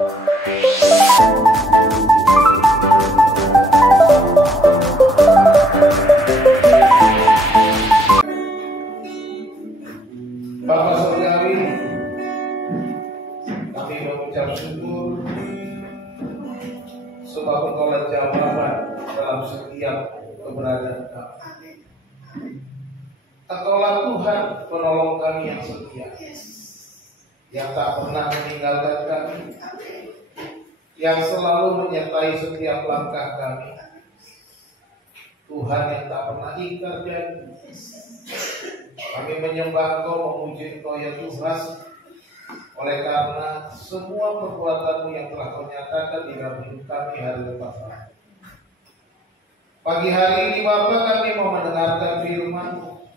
Bapa Surgawi, kami mengucap syukur sebab Engkau jawaban dalam setiap keberadaan kami. Engkaulah Tuhan penolong kami yang setia, yang tak pernah meninggalkan kami, yang selalu menyertai setiap langkah kami. Tuhan yang tak pernah ingkar janji. Kami menyembah Engkau, memuji Engkau ya Tuhan, oleh karena semua perbuatan-Mu yang telah Kau nyatakan di dalam hidup kami hari lepas hari. Pagi hari ini Bapa, kami mau mendengarkan firman-Mu,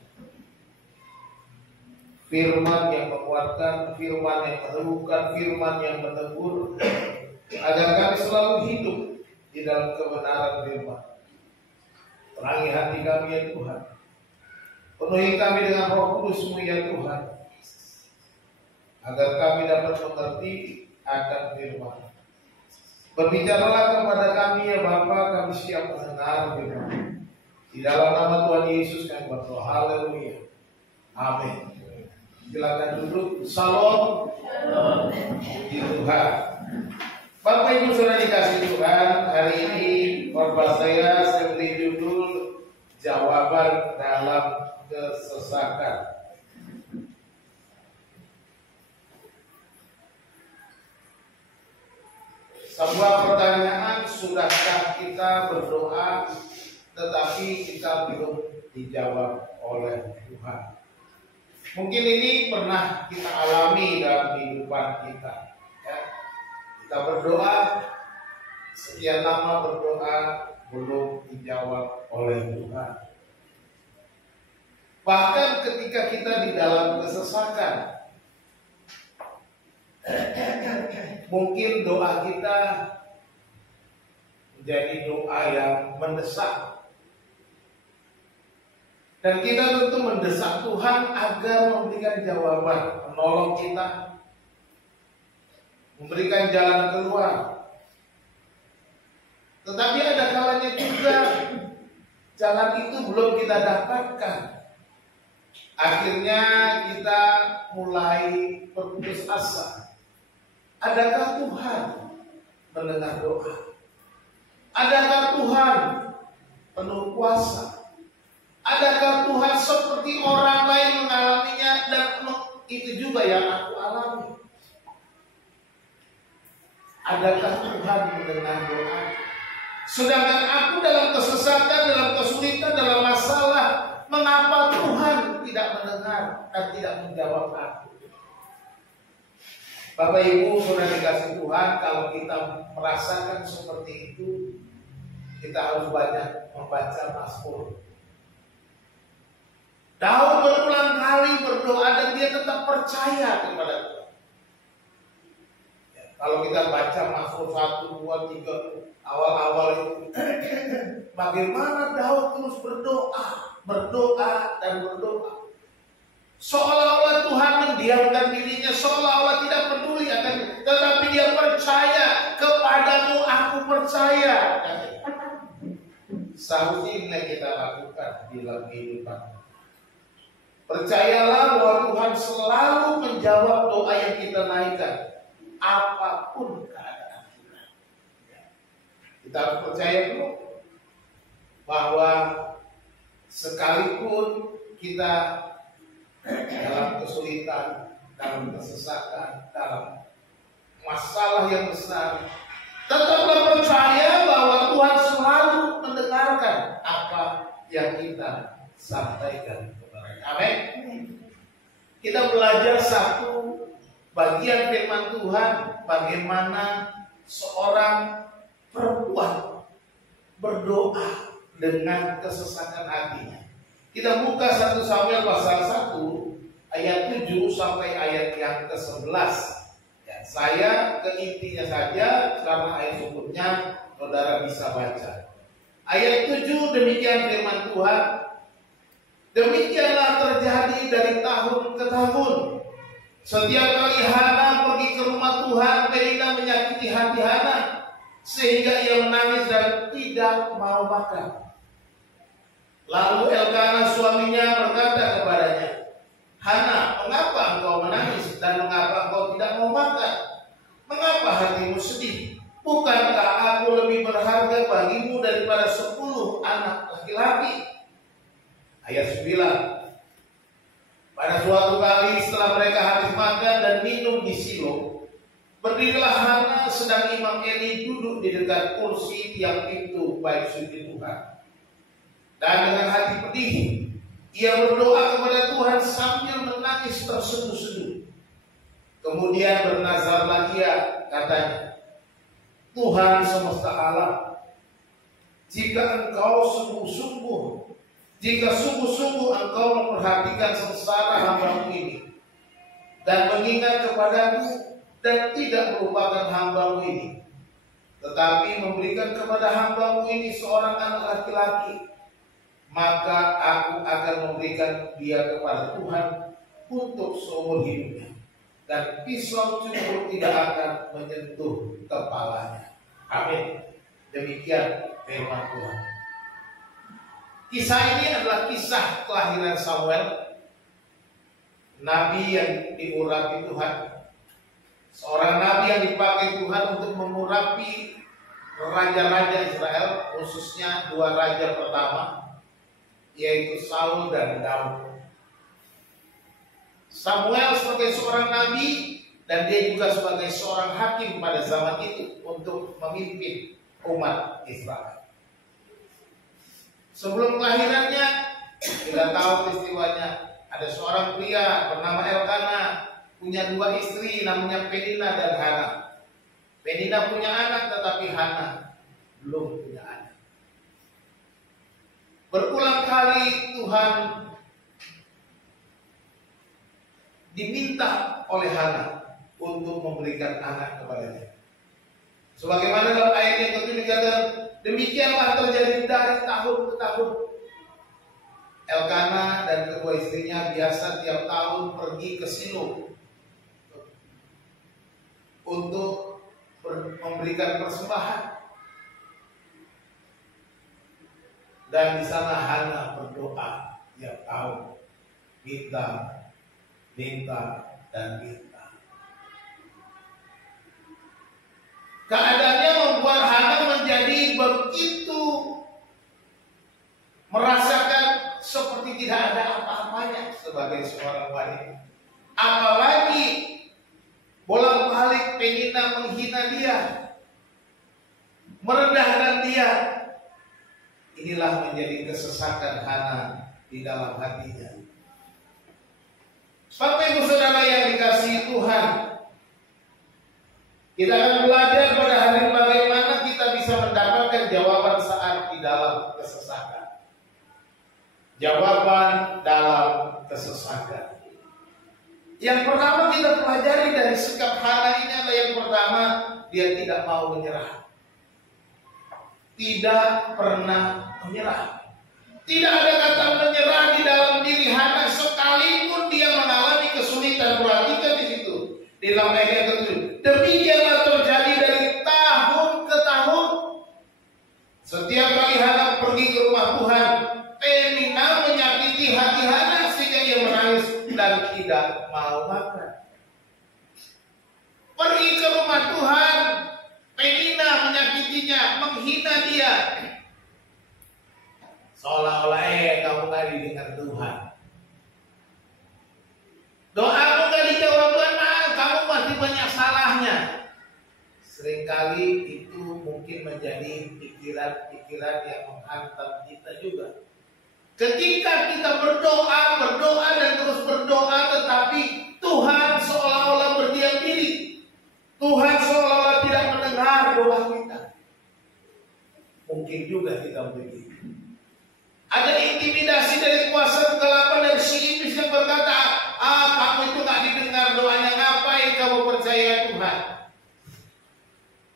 firman yang menguatkan, firman yang meneguhkan, firman yang menegur, agar kami selalu hidup di dalam kebenaran firman. Terangi hati kami ya Tuhan, penuhi kami dengan Roh Kudus-Mu ya Tuhan, agar kami dapat mengerti akan firman. Berbicaralah kepada kami ya Bapa, kami siap mendengar firman. Di dalam nama Tuhan Yesus kami berdoa. Haleluya. Amin. Silakan duduk. Salam. Puji Tuhan. Bapak Ibu Saudara dikasih Tuhan, hari ini khotbah saya beri judul jawaban dalam kesesakan. Sebuah pertanyaan, sudahkah kita berdoa tetapi kita belum dijawab oleh Tuhan? Mungkin ini pernah kita alami dalam kehidupan kita, ya. Kita berdoa, sekian lama berdoa belum dijawab oleh Tuhan. Bahkan ketika kita di dalam kesesakan, mungkin doa kita menjadi doa yang mendesak. Dan kita tentu mendesak Tuhan agar memberikan jawaban, menolong kita, memberikan jalan keluar. Tetapi ada kalanya juga jalan itu belum kita dapatkan. Akhirnya kita mulai berputus asa. Adakah Tuhan mendengar doa? Adakah Tuhan penuh kuasa? Adakah Tuhan seperti orang lain mengalaminya dan itu juga yang aku alami? Adakah Tuhan mendengar doa? Sedangkan aku dalam kesesatan, dalam kesulitan, dalam masalah, mengapa Tuhan tidak mendengar dan tidak menjawab aku? Bapak Ibu Saudara dikasih Tuhan, kalau kita merasakan seperti itu, kita harus banyak membaca Mazmur. Daud berulang kali berdoa dan dia tetap percaya kepada Tuhan. Ya, kalau kita baca Mazmur 1, 2, 3 awal-awal itu, bagaimana Daud terus berdoa dan berdoa. Seolah-olah Tuhan mendiamkan dirinya, seolah-olah tidak peduli akan, tetapi dia percaya, kepadamu aku percaya. Seharusnya inilah kita lakukan di dalam kehidupan. Percayalah bahwa Tuhan selalu menjawab doa yang kita naikkan, apapun keadaan kita. Kita harus percaya dulu bahwa sekalipun kita dalam kesulitan, dalam kesesakan, dalam masalah yang besar, tetaplah percaya bahwa Tuhan selalu mendengarkan apa yang kita sampaikan. Amin. Kita belajar satu bagian firman Tuhan, bagaimana seorang perempuan berdoa dengan kesesakan hatinya. Kita buka 1 Samuel pasal 1 ayat 7 sampai ayat yang ke-11. Ya, saya ke intinya saja karena ayat sebelumnya saudara bisa baca. Ayat 7 demikian firman Tuhan. Demikianlah terjadi dari tahun ke tahun. Setiap kali Hana pergi ke rumah Tuhan, Penina menyakiti menyakiti hati Hana sehingga ia menangis dan tidak mau makan. Lalu Elkana suaminya berkata kepadanya, Hana, mengapa engkau menangis dan mengapa engkau tidak mau makan? Mengapa hatimu sedih? Bukankah aku lebih berharga bagimu daripada 10 anak laki-laki? Ayat 9. Pada suatu kali setelah mereka habis makan dan minum di Silo, berdirilah Hana sedang Imam Eli duduk di dekat kursi tiang pintu bait suci Tuhan. Dan dengan hati pedih, ia berdoa kepada Tuhan sambil menangis terseduh-seduh. Kemudian bernazarlah ia, katanya, Tuhan semesta alam, jika engkau sungguh-sungguh engkau memperhatikan sengsara hamba-Mu ini, dan mengingat kepadaku dan tidak melupakan hamba-Mu ini, tetapi memberikan kepada hamba-Mu ini seorang anak laki-laki, maka aku akan memberikan dia kepada Tuhan untuk seumur hidupnya, dan pisau cukur tidak akan menyentuh kepalanya. Amin. Demikian firman Tuhan. Kisah ini adalah kisah kelahiran Samuel, nabi yang diurapi Tuhan. Seorang nabi yang dipakai Tuhan untuk mengurapi raja-raja Israel, khususnya 2 raja pertama, yaitu Saul dan Daud. Samuel sebagai seorang nabi dan dia juga sebagai seorang hakim pada zaman itu untuk memimpin umat Israel. Sebelum kelahirannya, kita tahu peristiwanya. Ada seorang pria bernama Elkana, punya 2 istri namanya Penina dan Hana. Penina punya anak tetapi Hana belum punya anak. Berulang kali Tuhan diminta oleh Hana untuk memberikan anak kepadanya. Sebagaimana dalam ayat yang ke-7 dikatakan, demikianlah terjadi dari tahun ke tahun. Elkana dan kedua istrinya biasa tiap tahun pergi ke Silo untuk memberikan persembahan. Dan di sana Hana berdoa tiap tahun, minta dan minta. Keadaannya membuat Hana menjadi begitu merasakan seperti tidak ada apa-apanya sebagai seorang wanita. Apalagi bolak-balik Penina menghina dia, merendahkan dia. Inilah menjadi kesesakan Hana di dalam hatinya. Bapak Ibu Saudara yang dikasihi Tuhan, kita akan belajar pada hari ini bagaimana kita bisa mendapatkan jawaban saat di dalam kesesakan. Jawaban dalam kesesakan. Yang pertama kita pelajari dari sikap Hana ini adalah yang pertama, dia tidak mau menyerah. Tidak pernah menyerah. Tidak ada kata menyerah di dalam diri Hana sekalipun dia mengalami kesulitan. Perhatikan di situ. Di dalam ayat yang ke-7. Demikianlah terjadi dari tahun ke tahun. Setiap kali Hana pergi ke rumah Tuhan, Penina menyakiti hati Hana sehingga ia menangis dan tidak mau makan. Pergi ke rumah Tuhan, Penina menyakitinya, menghina dia. Seolah-olah kamu gak didengar Tuhan. Doamu gak dijawab Tuhan, kamu masih banyak salahnya. Seringkali itu mungkin menjadi pikiran-pikiran yang menghantam kita juga. Ketika kita berdoa dan terus berdoa, tetapi Tuhan seolah-olah berdiam diri. Tuhan seolah-olah tidak mendengar doa kita. Mungkin juga kita begitu. Ada intimidasi dari kuasa kegelapan dari si iblis yang berkata, kamu itu gak didengar doanya, ngapain kamu percaya Tuhan?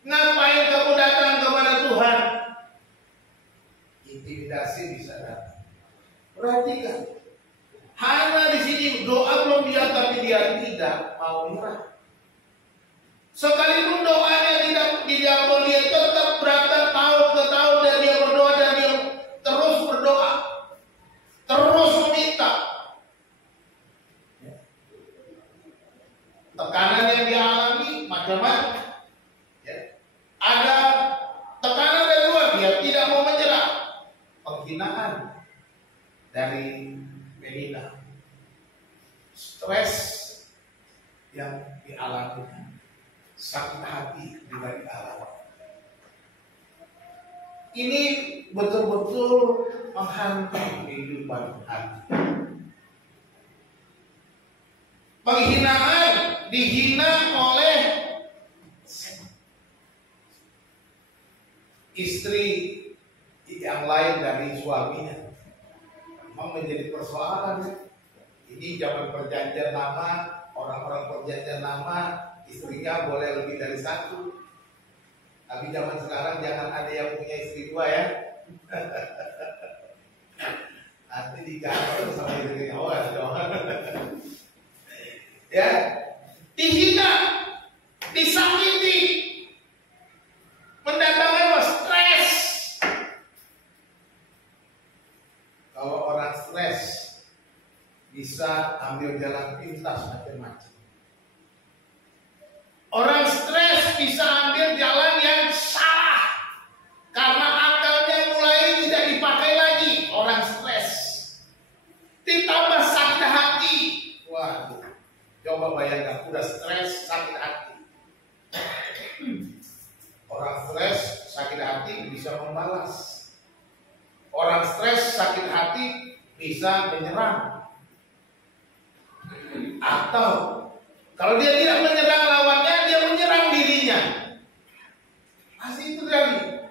Ngapain kamu datang kepada Tuhan? Intimidasi bisa datang. Perhatikan, Hana di sini doa belum dia, tapi dia tidak mau menyerah. Sekalipun doanya tidak ancaman, ya. Ada tekanan dari luar, dia tidak mau menyerah. Penghinaan dari Penina, stres yang dialami, sakit hati juga dialami. Ini betul-betul menghantam kehidupan hati. Penghinaan, dihina oleh istri yang lain dari suaminya. Memang menjadi persoalan. Ini zaman perjanjian lama, orang-orang perjanjian lama istrinya boleh lebih dari satu. Tapi zaman sekarang jangan ada yang punya istri dua ya. Nanti diganti sama istrinya, awas dong. Ya, dihina, disakiti, mendatangkan stres. Kalau orang stres bisa ambil jalan pintas macam-macam. Orang stres bisa ambil jalan yang salah karena akalnya mulai tidak dipakai lagi. Orang stres ditambah sakit hati. Waduh, coba bayangkan, udah stres sakit hati. Orang stres sakit hati bisa membalas. Orang stres sakit hati bisa menyerang. Atau kalau dia tidak menyerang lawannya, dia menyerang dirinya. Masih itu tadi.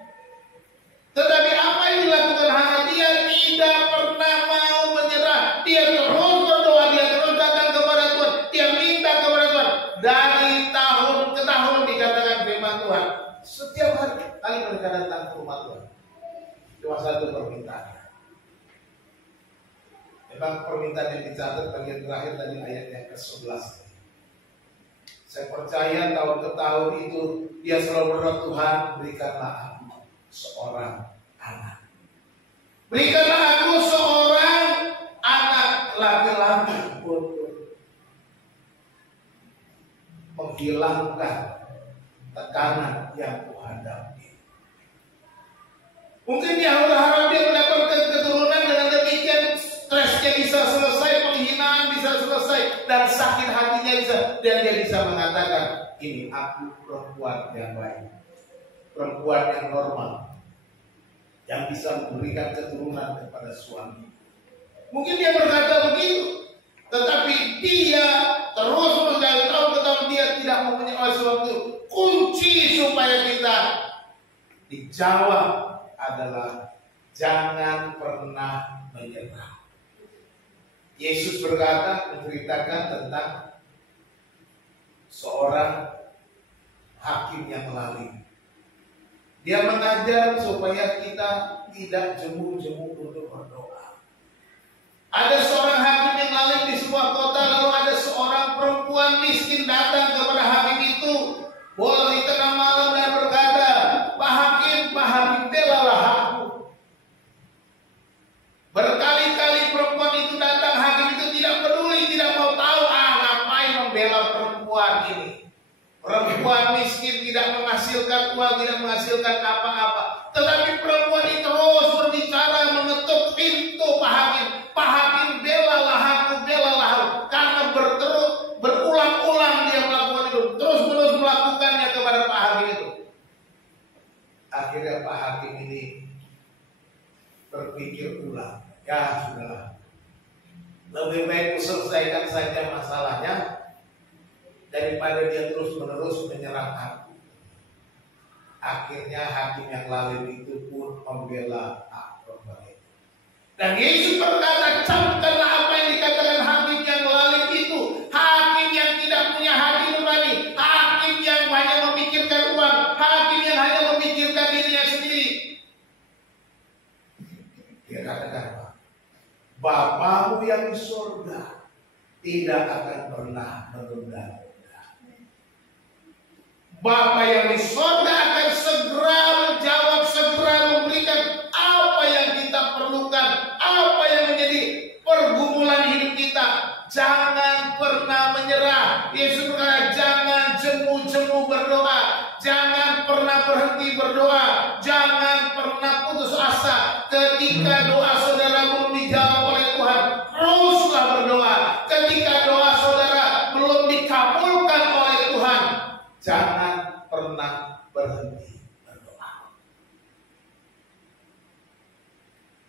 Tetapi apa yang dilakukan Hana? Dia tidak pernah mau menyerah. Dia terus berdoa, dia terus datang kepada Tuhan, dia minta kepada Tuhan. Dari tahun ke tahun dikatakan firman Tuhan. Setiap kali mereka datang ke rumah Tuhan, cuma satu permintaan. Memang permintaan yang dicatat bagian terakhir tadi ayat yang ke-11. Saya percaya tahun ke tahun itu dia selalu berdoa, Tuhan berikanlah aku seorang anak. Berikanlah aku seorang anak laki-laki untuk menghilangkan tekanan yang kuhadapi. Mungkin dia berharap dia mendapatkan keturunan, dengan demikian stresnya bisa selesai, penghinaan bisa selesai, dan sakit hatinya bisa, dan dia bisa mengatakan, ini aku perempuan yang baik, perempuan yang normal, yang bisa memberikan keturunan kepada suami. Mungkin dia berkata begitu, tetapi dia terus mencari, tahun ke tahun dia tidak mempunyai sesuatu. Kunci supaya kita dijawab adalah jangan pernah menyerah. Yesus berkata, menceritakan tentang seorang hakim yang lalim. Dia mengajar supaya kita tidak jemu-jemu untuk berdoa. Ada seorang hakim yang lalim di sebuah kota, lalu ada seorang perempuan miskin datang kepada hakim itu, bola di tengah malam, dan berkata, Pak Hakim, belalah aku. Berkali-kali perempuan itu datang, hakim itu tidak peduli, tidak mau tahu, ngapain membela perempuan ini. Perempuan miskin tidak menghasilkan uang, tidak menghasilkan apa-apa. Tetapi perempuan itu terus berbicara, mengetuk pintu Pak Hakim. Pak Hakim, belalah aku. Karena berulang-ulang dia melakukan itu, terus-menerus melakukannya kepada Pak Hakim itu. Akhirnya Pak Hakim ini berpikir ulang, ya sudahlah, lebih baik selesaikan saja masalahnya daripada dia terus-menerus menyerang aku. Akhirnya hakim yang lalim itu pun membela perempuan itu. Dan Yesus berkata, camkanlah apa yang dikatakan hakim yang lalim itu. Hakim yang tidak punya hati nurani, hakim yang hanya memikirkan uang, hakim yang hanya memikirkan dirinya sendiri. Dia katakan, Bapamu yang di surga tidak akan pernah menunda. Bapa yang di surga akan segera menjawab, segera memberikan apa yang kita perlukan, apa yang menjadi pergumulan hidup kita. Jangan pernah menyerah. Yesus berkata, jangan jemu-jemu berhenti berdoa. Jangan pernah putus asa. Ketika doa saudara belum dijawab oleh Tuhan, teruslah berdoa. Ketika doa saudara belum dikabulkan oleh Tuhan, jangan pernah berhenti berdoa.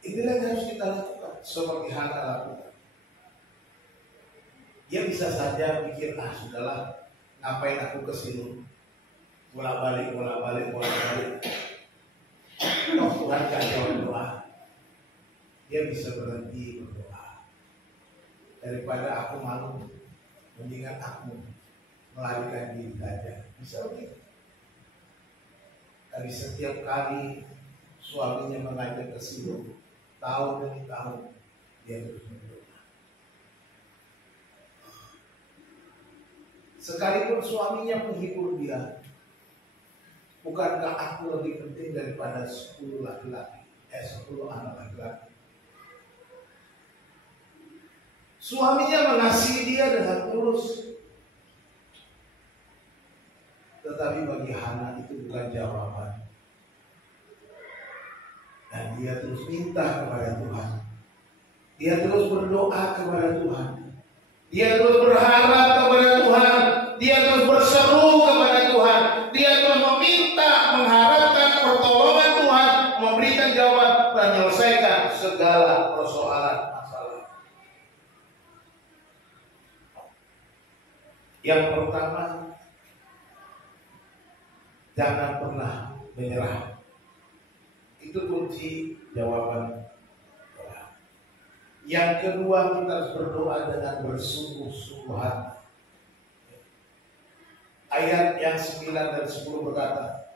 Inilah yang harus kita lakukan, seperti Hana lakukan. Dia bisa saja pikir, sudahlah, ngapain aku ke sini? Bolak-balik. Oh, Tuhan gak jawab doa. Dia bisa berhenti berdoa. Daripada aku malu, mendingan aku melarikan diri saja. Bisa begitu. Tapi setiap kali suaminya mengajak ke sini, tahun demi tahun, dia terus berdoa. Sekalipun suaminya menghibur dia, bukankah aku lebih penting daripada 10 laki-laki? 10 anak laki-laki. Suaminya mengasihi dia dengan tulus. Tetapi bagi Hana itu bukan jawaban. Dan dia terus minta kepada Tuhan. Dia terus berdoa kepada Tuhan. Dia terus berharap kepada Tuhan. Dia terus berseru kepada Tuhan. Dia terus meminta, mengharapkan pertolongan Tuhan, memberikan jawaban dan menyelesaikan segala persoalan masalah. Yang pertama, jangan pernah menyerah. Itu kunci jawaban doa. Yang kedua, kita harus berdoa dengan bersungguh-sungguh hati. Ayat yang 9 dan 10 berkata,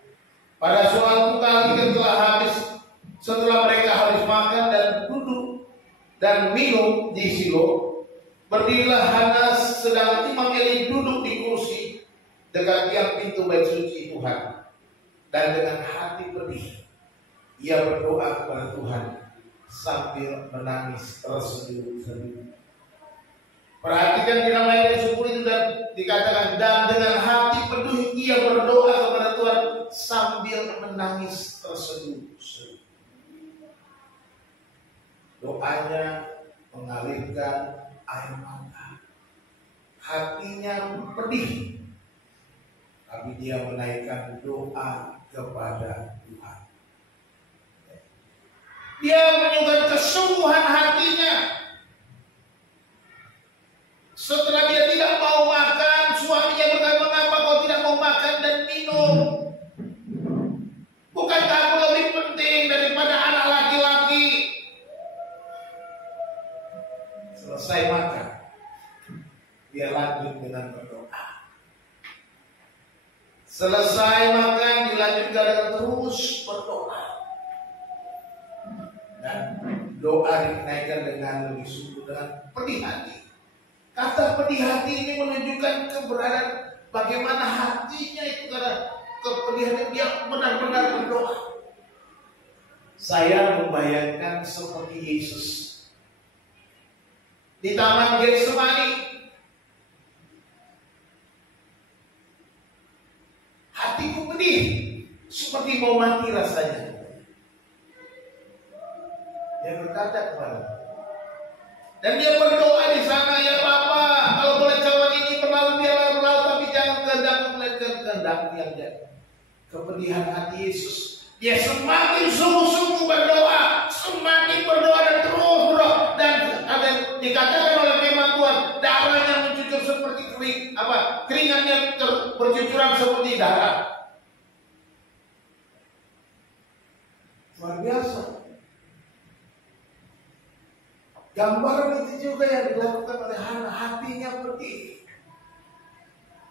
pada suatu kali telah habis, setelah mereka habis makan dan duduk dan minum di Silo, berdirilah Hana sedang Imam Eli duduk di kursi dekat tiang pintu bait suci Tuhan. Dan dengan hati pedih, ia berdoa kepada Tuhan sambil menangis terseduh-seduh. Perhatikan di ayat yang 10 itu dan dikatakan, dan dengan hati pedih ia berdoa kepada Tuhan sambil menangis terseduh-seduh. Doanya mengalirkan air mata. Hatinya pedih, tapi dia menaikkan doa kepada Tuhan. Dia menunjukkan kesungguhan hatinya. Setelah dia tidak mau makan, suaminya berkata, mengapa kau tidak mau makan dan minum? Bukankah aku lebih penting daripada anak laki-laki? Selesai makan, dia lanjut dengan berdoa. Selesai makan, dilanjutkan dengan terus berdoa. Dan doa dinaikkan dengan lebih sungguh, dengan pedih hati. Kata pedih hati ini menunjukkan keberadaan bagaimana hatinya itu, karena kepedihannya dia benar-benar berdoa. Saya membayangkan seperti Yesus di Taman Getsemani. Hatiku pedih, seperti mau mati rasanya. Dia berkata kepada, dan dia berdoa di sana, ya Bapa, kalau boleh cawan ini berlalu, biarlah berlalu, tapi jangan kehendakmu melainkan kehendakmu yang jadi. Kepedihan hati Yesus, dia semakin sungguh-sungguh berdoa, semakin berdoa dan terus berdoa, dan ada dikatakan oleh firman Tuhan, darahnya mencucur seperti keringatnya bercucuran seperti darah. Luar biasa. Gambaran itu juga yang dilakukan oleh Hana, hatinya pedih.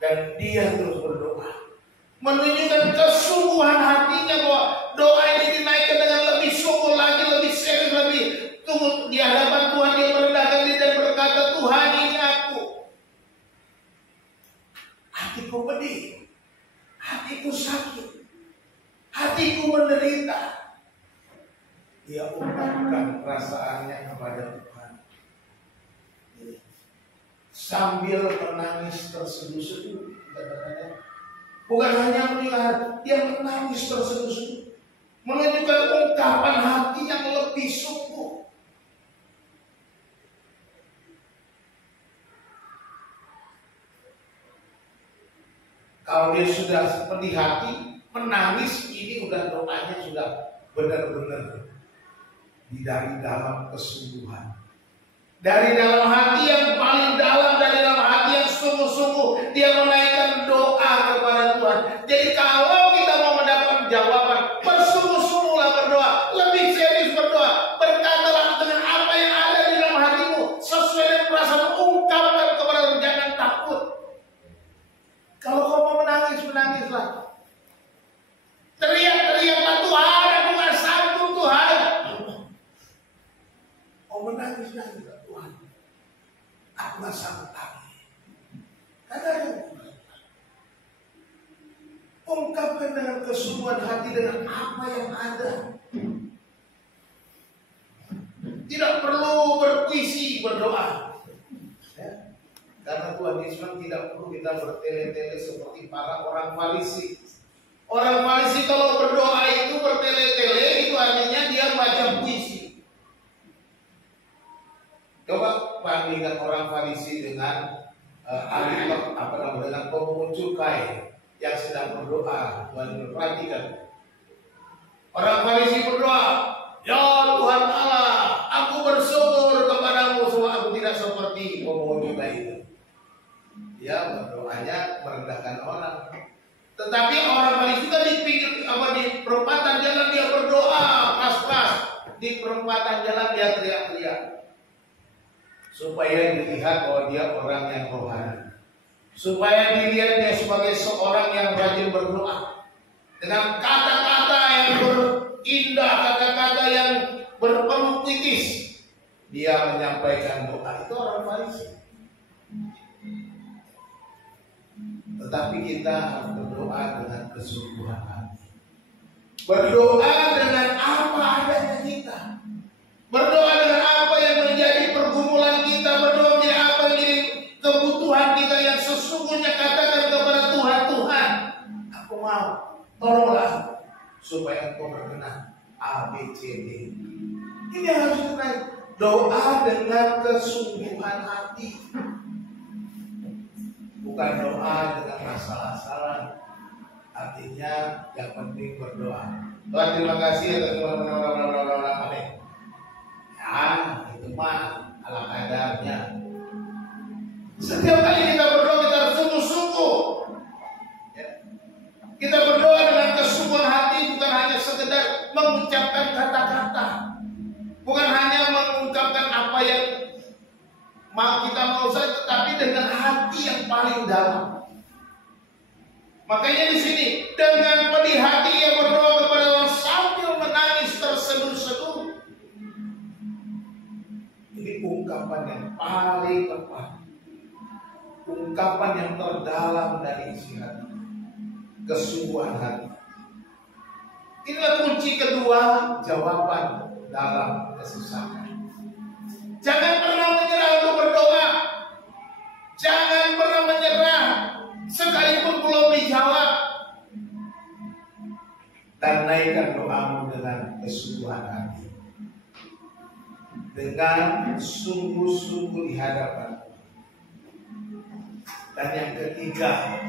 Dan dia terus berdoa, menunjukkan kesungguhan hatinya bahwa doa ini dinaikkan dengan lebih sungguh lagi, lebih serius, lebih tunggu di hadapan Tuhan. Dia merendahkan diri dan berkata, Tuhan, ini aku. Hatiku pedih, hatiku sakit, hatiku menderita. Dia ungkapkan perasaannya kepada Tuhan sambil menangis terseduh-seduh. Bukan hanya melihat, dia menangis terseduh-seduh, menunjukkan ungkapan hati yang lebih sungguh. Kalau dia sudah pedih hati, menangis, ini udah doanya sudah benar-benar dari dalam kesungguhan. Dari dalam hati yang paling dalam, dari dalam hati yang sungguh-sungguh, dia menaikkan doa kepada Tuhan. Jadi kalau kita mau mendapat jawaban, bersungguh-sungguhlah berdoa, lebih serius berdoa, berkatalah dengan apa yang ada di dalam hatimu, sesuai dengan perasaan, ungkapkan kepada Tuhan, jangan takut. Kalau kau mau menangis, menangislah. Teriak-teriaklah, Tuhan, aku gak sanggup Tuhan. Oh menangis, nangislah Tuhan, aku gak sanggup lagi. Katakan, ungkapkan dengan kesungguhan hati, dengan apa yang ada. Tidak perlu berpuisi, berdoa. Ya? Karena Tuhan Yesus tidak perlu kita bertele-tele seperti para orang Farisi. Orang Farisi kalau berdoa itu bertele-tele, itu artinya dia baca puisi. Coba bandingkan orang Farisi dengan dengan pemungut cukai yang sedang berdoa. Tuhan perhatikan. Orang Farisi berdoa, ya Tuhan Allah, aku bersyukur kepadamu semua, aku tidak seperti pemungut cukai itu. Dia berdoanya merendahkan orang. Tetapi orang Farisi juga di perempatan jalan dia berdoa keras-keras. Di perempatan jalan dia teriak-teriak. Supaya dilihat bahwa dia orang yang rohani. Supaya dilihat dia sebagai seorang yang rajin berdoa. Dengan kata-kata yang berindah, kata-kata yang berpenuh puitis, dia menyampaikan doa. Itu orang Farisi. Tetapi kita harus berdoa dengan kesungguhan hati. Berdoa dengan apa adanya kita. Berdoa dengan apa yang menjadi pergumulan kita. Berdoa dengan apa yang menjadi kebutuhan kita yang sesungguhnya. Katakan kepada Tuhan, Tuhan, aku mau, tolonglah supaya Engkau berkenan. A, B, C, D. Ini harus kita doa dengan kesungguhan hati. Bukan doa dengan masalah-masalah. Artinya yang penting berdoa. Tuhan terima kasih atas Tuhan. Ya itu mah ala kadarnya. Setiap kali kita berdoa kita harus sungguh-sungguh. Ya. Kita berdoa dengan kesungguhan hati, bukan hanya sekedar mengucapkan kata-kata, bukan hanya mengungkapkan apa yang kita mau saja, tetapi dengan hati yang paling dalam. Makanya di sini dengan pedih hati ia berdoa kepada Allah sambil menangis terseduh-seduh. Ini ungkapan yang paling tepat, ungkapan yang terdalam dari isi hati, kesungguhan hati. Inilah kunci kedua jawaban dalam kesusahan. Jangan pernah menyerah untuk berdoa. Jangan pernah menyerah sekalipun belum dijawab. Dan naikkan doamu dengan kesungguhan hati, dengan sungguh-sungguh di hadapan. Dan yang ketiga,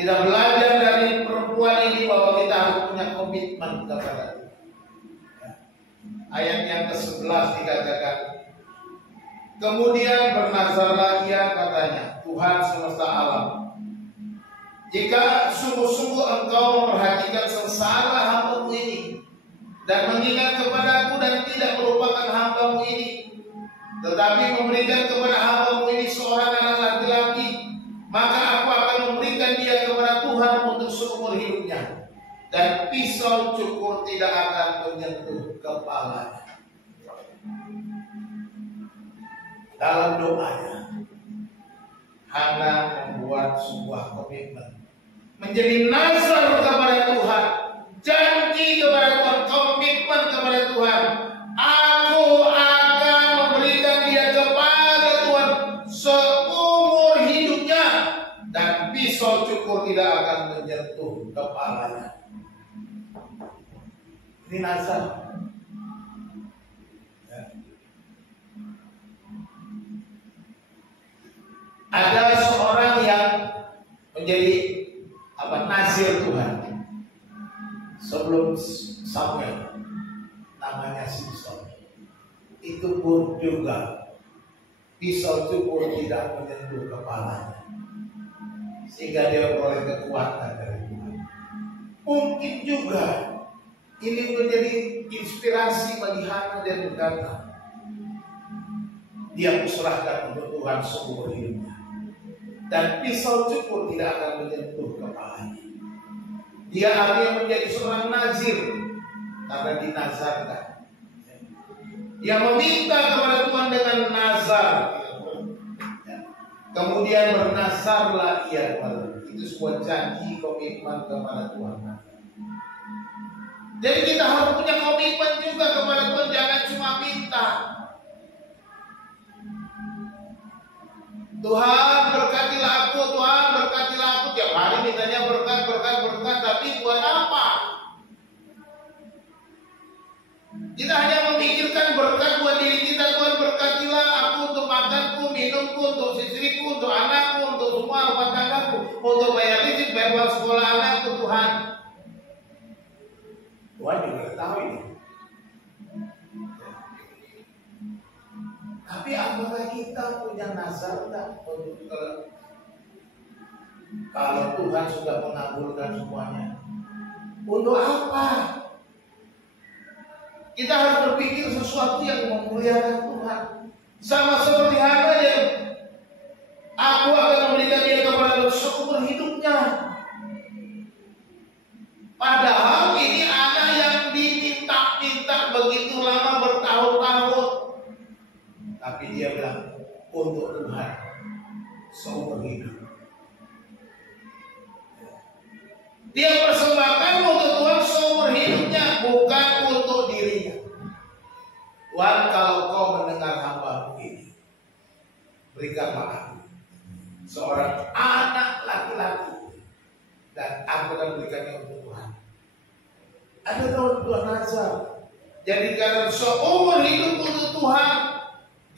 kita belajar dari perempuan ini bahwa kita harus punya komitmen kepada Tuhan. Ayat yang ke-11 dikatakan, kemudian bernazarlah ia, katanya, Tuhan semesta alam, jika sungguh-sungguh engkau memperhatikan sengsara hamba-Mu ini dan mengingat kepadaku dan tidak melupakan hamba-Mu ini, tetapi memberikan kepada hamba-Mu ini seorang anak laki-laki, maka aku akan memberikan dia kepada Tuhan untuk seumur hidupnya, dan pisau cukur tidak akan menyentuh kepalanya. Dalam doanya, Hana membuat sebuah komitmen, menjadi nazar kepada Tuhan, janji kepada Tuhan, komitmen kepada Tuhan. Aku akan memberikan dia kepada Tuhan seumur hidupnya, dan pisau cukur tidak akan menyentuh kepalanya. Ini nazar. Ya. Ada seorang yang menjadi nazir Tuhan sebelum Samuel, namanya Samson. Itu pun juga pisau cukur tidak menyentuh kepalanya, sehingga dia memperoleh kekuatan dari Tuhan. Mungkin juga ini menjadi inspirasi bagi Hana dan berkata, dia kuserahkan untuk Tuhan seumur hidupnya, dan pisau cukur tidak akan menyentuh kepalanya. Dia akhirnya menjadi seorang nazir karena dinazarkan. Dia meminta kepada Tuhan dengan nazar. Kemudian bernazarlah ia kepada Tuhan. Itu sebuah janji, komitmen kepada Tuhan. Jadi kita harus punya komitmen juga kepada Tuhan. Jangan cuma minta. Tuhan berkatilah aku, Tuhan berkatilah aku. Tiap hari mintanya berkat. Tapi buat apa? Kita hanya memikirkan berkat buat diri kita. Tuhan berkatilah aku untuk makanku, minumku, untuk istriku, untuk anakku, untuk semua rumah tanggaku, untuk bayar listrik, bayar uang sekolah anakku. Tuhan juga tahu ini. Tapi apakah kita punya nazar untuk kalau Tuhan sudah mengabulkan semuanya, untuk apa? Kita harus berpikir sesuatu yang memuliakan Tuhan. Sama seperti Hana yang aku akan memberikan dia kepada seumur hidupnya. Padahal ini anak yang diminta-minta begitu lama, bertahun-tahun. Tapi dia bilang, untuk Tuhan seumur hidup. Dia persembahkan untuk Tuhan seumur hidupnya, bukan untuk dirinya. Tuhan, kalau kau mendengar hamba ini, berikanlah aku seorang anak laki-laki, dan aku akan berikannya untuk Tuhan. Ada Tuhan nazar. Jadi karena seumur hidup untuk Tuhan,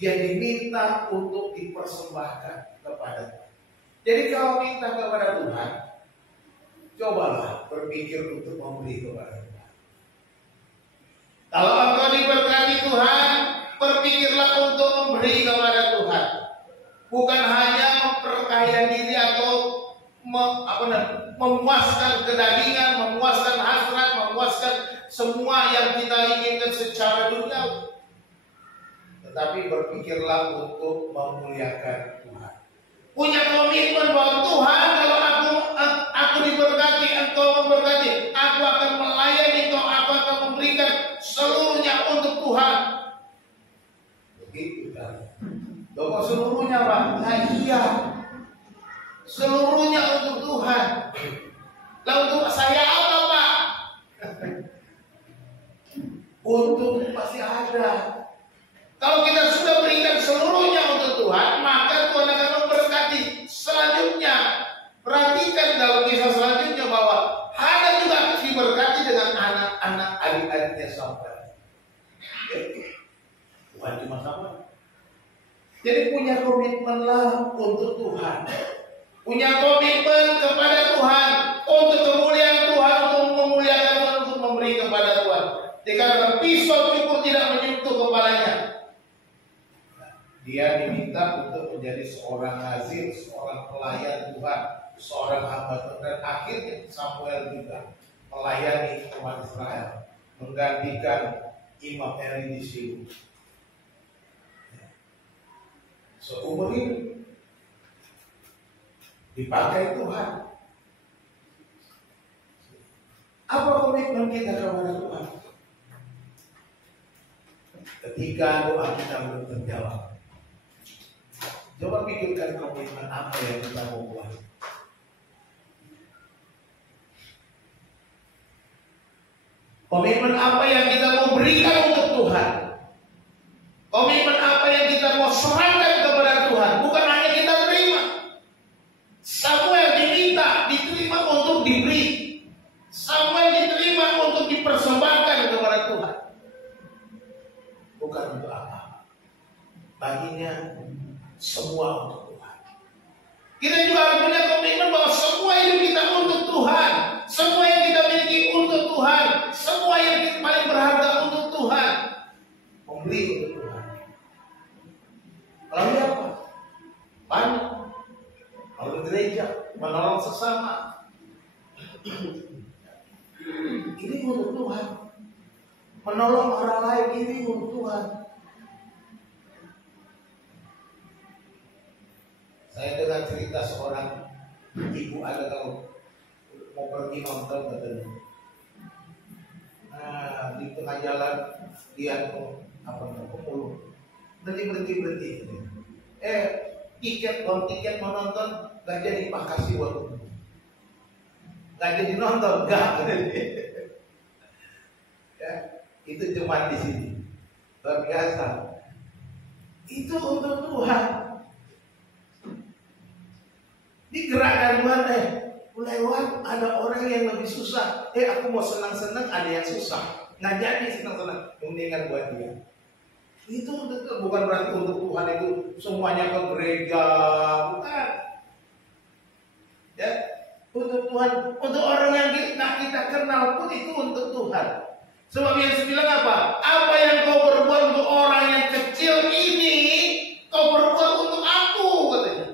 dia diminta untuk dipersembahkan kepada Tuhan. Jadi kalau minta kepada Tuhan, cobalah berpikir untuk memberi kepada Tuhan. Kalau engkau diberkati Tuhan, berpikirlah untuk memberi kepada Tuhan. Bukan hanya memperkaya diri atau memuaskan kedagingan, memuaskan hasrat, memuaskan semua yang kita inginkan secara dunia. Tetapi berpikirlah untuk memuliakan Tuhan. Punya komitmen bahwa Tuhan, kalau aku diberkati, engkau memberkati, aku akan melayani engkau, aku akan memberikan seluruhnya untuk Tuhan. Begitu kan? Kok seluruhnya, Pak? Nah iya, seluruhnya untuk Tuhan. Lalu untuk saya apa, Pak? Untuk pasti ada. Kalau kita sudah berikan seluruhnya untuk Tuhan, maka Tuhan akan memberkati. Selanjutnya, perhatikan dalam kisah selanjutnya bahwa Hana juga diberkati dengan anak-anak adik-adiknya sampai. Bukan cuma sama. Jadi punya komitmenlah untuk Tuhan. Punya komitmen kepada Tuhan, untuk kemuliaan Tuhan, untuk memuliakan Tuhan, untuk memberi kepada Tuhan. Dikarenakan pisau cukur tidak menyentuh kepalanya, dia diminta untuk menjadi seorang nazir, seorang pelayan Tuhan, seorang hamba Tuhan. Dan akhirnya Samuel juga melayani umat Israel, menggantikan Imam Eli di Silo. Seumur hidup dipakai Tuhan. Apa komitmen kita kepada Tuhan? Ketika doa kita belum terjawab, coba pikirkan komitmen apa yang kita mau buat. Komitmen apa yang kita mau berikan untuk Tuhan? Komitmen apa yang kita mau serahkan kepada Tuhan? Bukan hanya kita terima. Samuel diterima untuk diberi. Samuel diterima untuk dipersembahkan kepada Tuhan. Bukan untuk apa. Baginya semua untuk Tuhan. Kita juga harus punya komitmen bahwa semua hidup kita untuk Tuhan. Semua yang kita miliki untuk Tuhan. Semua yang kita paling berharga untuk Tuhan. Memberi untuk Tuhan. Lalu apa? Banyak. Lalu gereja menolong sesama. Ini untuk Tuhan. Menolong orang lain ini untuk Tuhan. Saya dengar cerita seorang ibu ada kalau mau pergi nonton katanya. Nah, di tengah jalan dia pemulung. Berhenti. Tiket mau nonton gak jadi, Pak, kasih waktu. Gak jadi nonton, gak. Ya, itu cuma di sini. Luar biasa. Itu untuk Tuhan. Digerakkan Tuhan, lewat ada orang yang lebih susah. Aku mau senang-senang, ada yang susah. Nggak jadi senang-senang, mendingan buat dia. Itu bukan berarti untuk Tuhan itu semuanya ke gereja, bukan. Ya, untuk Tuhan, untuk orang yang kita kenal pun itu untuk Tuhan. Sebab Yesus bilang apa? Apa yang kau berbuat untuk orang yang kecil ini, kau berbuat untuk aku, katanya.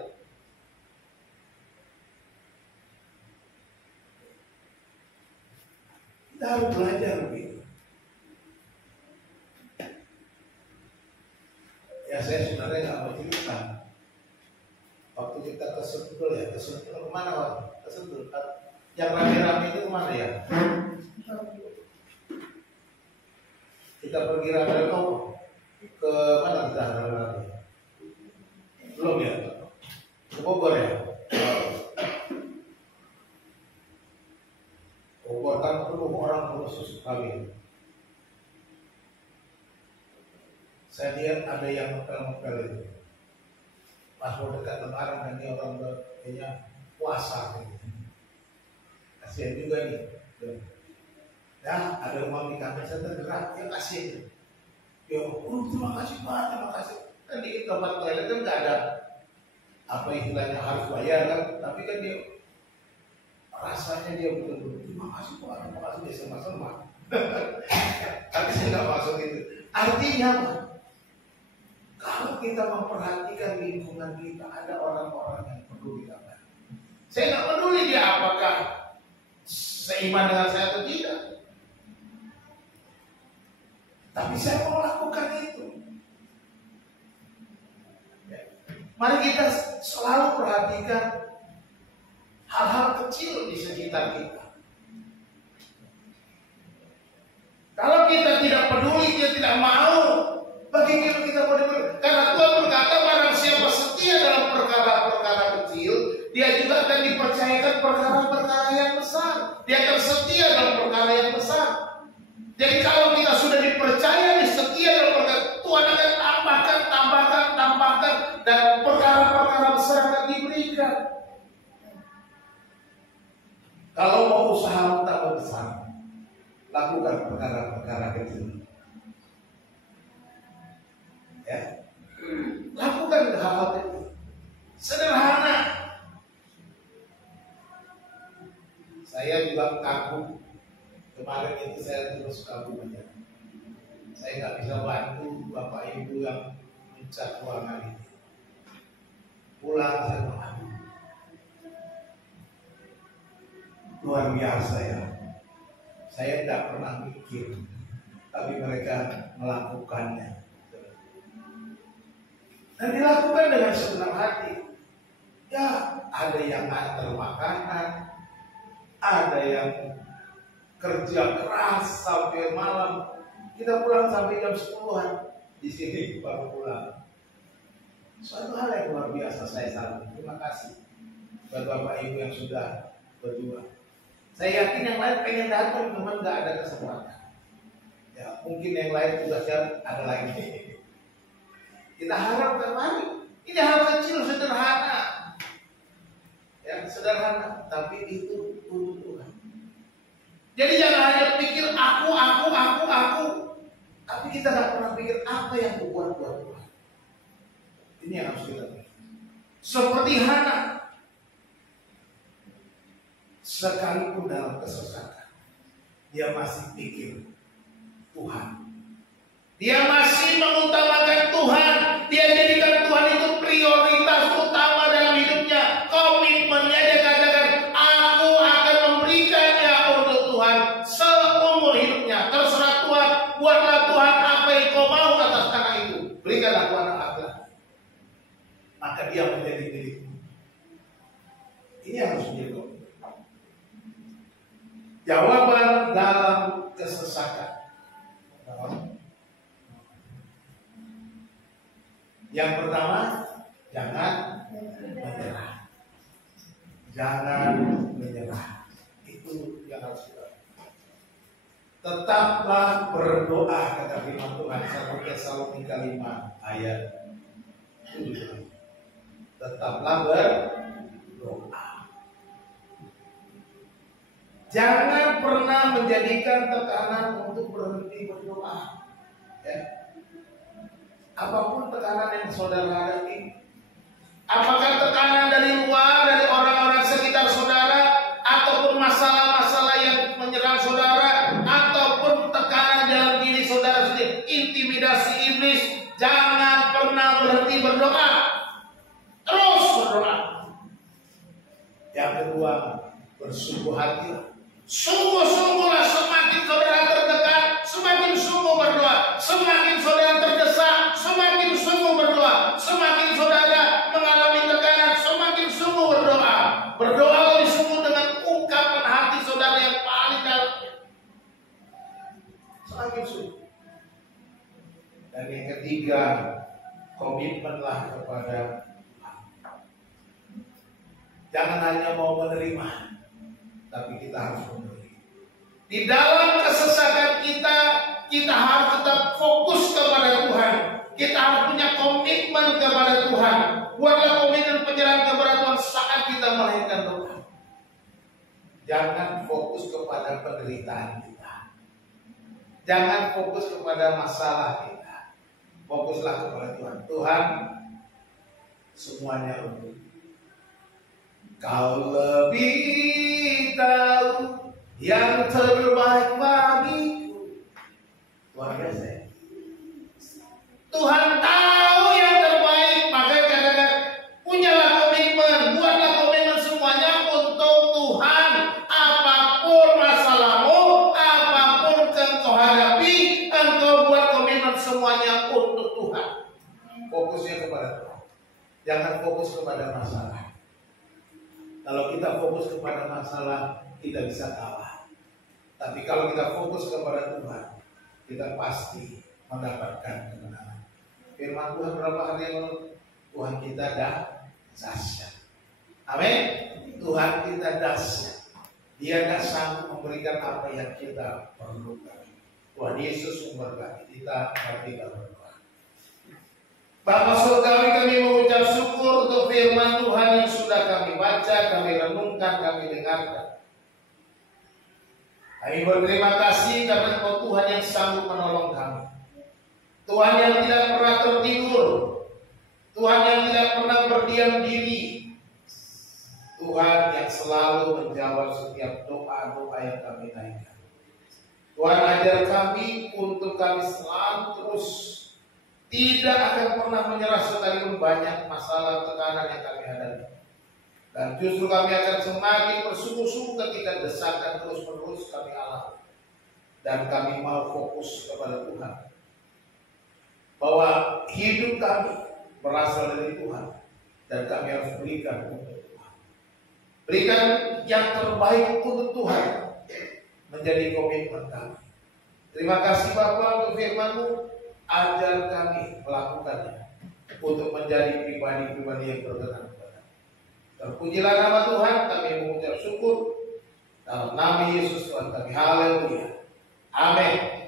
Kita harus belajar begitu. Ya, saya sebenarnya nggak mau cerita. Waktu kita ke Sentul kemana waktu? Ke Sentul. Yang rame-rame itu kemana ya? Kita pergi rame-rame ke mana kita rame-rame? Belum ya? Ke Bogor ya? Bogor kan penuh orang khusus kali. Saya lihat ada yang ngepel-ngepel itu. Pas mau dekat lebaran kan dia orang kayaknya puasa gitu. Kasihan juga nih. Ya, ada uang di kamar saya tergerak, ya kasihan. Ya, terima kasih Pak, terima kasih. Kan di tempat toilet kan nggak ada apa istilahnya harus bayar kan, tapi kan dia rasanya dia betul-betul terima kasih Pak, terima kasih dia sama-sama. Tapi saya nggak maksud itu. Artinya apa? Kalau kita memperhatikan lingkungan kita, ada orang-orang yang perlu kita bantu. Saya nggak peduli dia apakah seiman dengan saya atau tidak, tapi saya mau lakukan itu. Mari kita selalu perhatikan hal-hal kecil di sekitar kita. Kalau kita tidak peduli, kita tidak mau, bagaimana kita peduli? Karena Tuhan berkata, barang siapa setia dalam perkara-perkara kecil, dia juga akan dipercayakan perkara-perkara yang besar. Dia akan setia dalam perkara yang besar. Jadi kalau kita sudah dipercaya, setia dalam perkara, Tuhan akan tambahkan, dan perkara-perkara besar akan diberikan. Kalau mau usaha tambah besar, lakukan perkara-perkara kecil. Ya, lakukan hal-hal kecil, sederhana. Saya juga kagum. Kemarin itu saya terus kagum aja. Saya nggak bisa bantu bapak ibu yang mencat ruangan ini. Pulang saya bilang, luar biasa ya. Saya tidak pernah mikir, tapi mereka melakukannya. Dan dilakukan dengan senang hati. Ya, ada yang antar makanan, ada yang kerja keras sampai malam. Kita pulang sampai jam 10-an. Di sini baru pulang. Suatu hal yang luar biasa, saya salut. Terima kasih buat bapak ibu yang sudah berjuang. Saya yakin yang lain pengen datang, teman nggak ada kesempatan. Ya, mungkin yang lain tugasnya ada lagi. Kita harapkan mari. Ini hal kecil, sederhana. Ya, sederhana, tapi itu untuk berkelihana. Sekalipun dalam kesesatan, dia masih pikir Tuhan. Dia masih mengutamakan Tuhan. Dia jadikan Tuhan itu prioritas utama dalam hidupnya. Komitmennya dia katakan, aku akan memberikannya untuk Tuhan seumur hidupnya. Terserah Tuhan, buatlah Tuhan apa yang kau mau atas tanah itu. Berikanlah Tuhan anak maka dia menjadi milikmu. Ini harus menjadi komitmen. Jawaban dalam kesesatan. Yang pertama, jangan menyerah. Jangan menyerah. Itu yang harus kita lakukan. Tetaplah berdoa, kata firman Tuhan 1 Tesalonika 5 ayat 7. Tetaplah berdoa. Jangan pernah menjadikan tekanan untuk berhenti berdoa. Ya. Apapun tekanan yang saudara hadapi, apakah tekanan dari luar, dari orang-orang sekitar saudara, ataupun masalah-masalah yang menyerang saudara, ataupun tekanan dalam diri saudara sendiri, intimidasi iblis, jangan pernah berhenti berdoa. Terus berdoa. Yang kedua, bersungguh hatilah. Sungguh-sungguhlah, semakin saudara tertekan, semakin sungguh berdoa. Semakin saudara terdesak, semakin sungguh berdoa. Semakin saudara mengalami tekanan, semakin sungguh berdoa. Berdoa lebih sungguh dengan ungkapan hati saudara yang paling dalam. Semakin sungguh. Dan yang ketiga, komitmenlah kepada Tuhan. Jangan hanya mau menerima, tapi kita harus memberi. Di dalam kesesatan kita harus tetap fokus kepada Tuhan. Kita harus punya komitmen kepada Tuhan. Buatlah komitmen penyerahan kepada Tuhan saat kita melahirkan Tuhan. Jangan fokus kepada penderitaan kita. Jangan fokus kepada masalah kita. Fokuslah kepada Tuhan. Tuhan, semuanya untuk Kau lebih tahu yang terbaik bagiku. Luar biasa ya. Tuhan tahu yang terbaik. Maka katakan, punyalah komitmen. Buatlah komitmen semuanya untuk Tuhan. Apapun masalahmu, apapun engkau hadapi, engkau buat komitmen semuanya untuk Tuhan. Fokusnya kepada Tuhan. Jangan fokus kepada masalah. Kalau kita fokus kepada masalah, kita bisa kalah. Tapi kalau kita fokus kepada Tuhan, kita pasti mendapatkan kemenangan. Firman Tuhan berapa hari yang lalu, Tuhan kita dahsyat. Amin. Tuhan kita dahsyat. Dia tidak sanggup memberikan apa yang kita perlukan. Tuhan Yesus memberkati kita, mari kita berdoa. Bapa surgawi, kami mengucap syukur untuk firman Tuhan yang sudah kami baca, kami renungkan, kami dengarkan. Kami berterima kasih karena Engkau Tuhan yang sanggup menolong kami. Tuhan yang tidak pernah tertidur. Tuhan yang tidak pernah berdiam diri. Tuhan yang selalu menjawab setiap doa-doa yang kami naikkan. Tuhan ajar kami untuk kami selalu terus tidak akan pernah menyerah sekalipun banyak masalah tekanan yang kami hadapi. Dan justru kami akan semakin bersungguh-sungguh ketika desakan terus-menerus kami alami. Dan kami mau fokus kepada Tuhan. Bahwa hidup kami berasal dari Tuhan. Dan kami harus berikan untuk Tuhan. Berikan yang terbaik untuk Tuhan. Menjadi komitmen kami. Terima kasih Bapak untuk firman-Mu. Ajar kami melakukannya untuk menjadi pribadi-pribadi yang berkenan kepada. Terpujilah nama Tuhan, kami mengucap syukur dalam nama Yesus Tuhan kami. Haleluya. Amin.